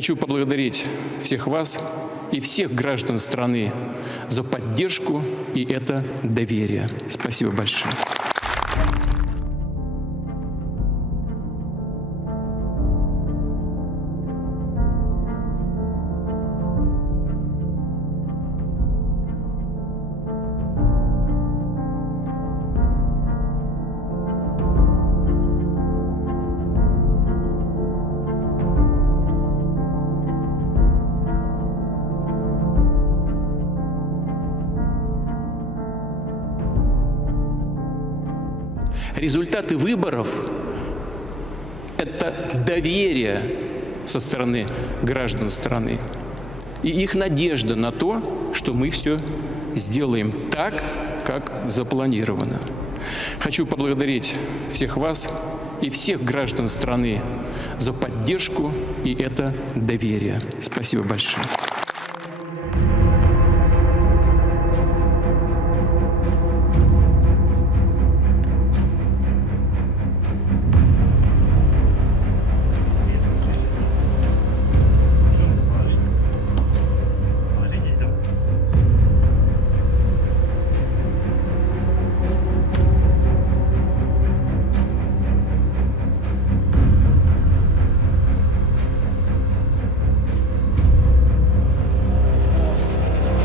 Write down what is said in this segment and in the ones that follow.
Хочу поблагодарить всех вас и всех граждан страны за поддержку и это доверие. Спасибо большое. Результаты выборов – это доверие со стороны граждан страны и их надежда на то, что мы все сделаем так, как запланировано. Хочу поблагодарить всех вас и всех граждан страны за поддержку и это доверие. Спасибо большое.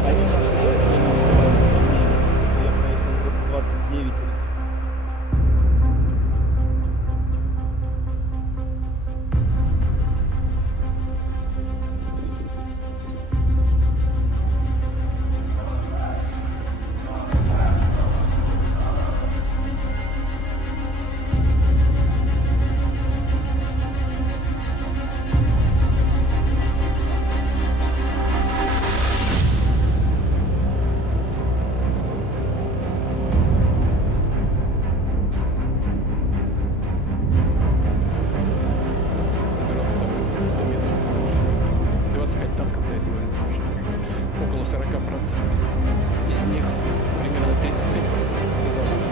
Они у нас идут, они называют сомнения, поскольку я проехал 29. Забирал с тобой 100 метров. 25 танков за это время. Около 40%. Из них примерно 35% оказалось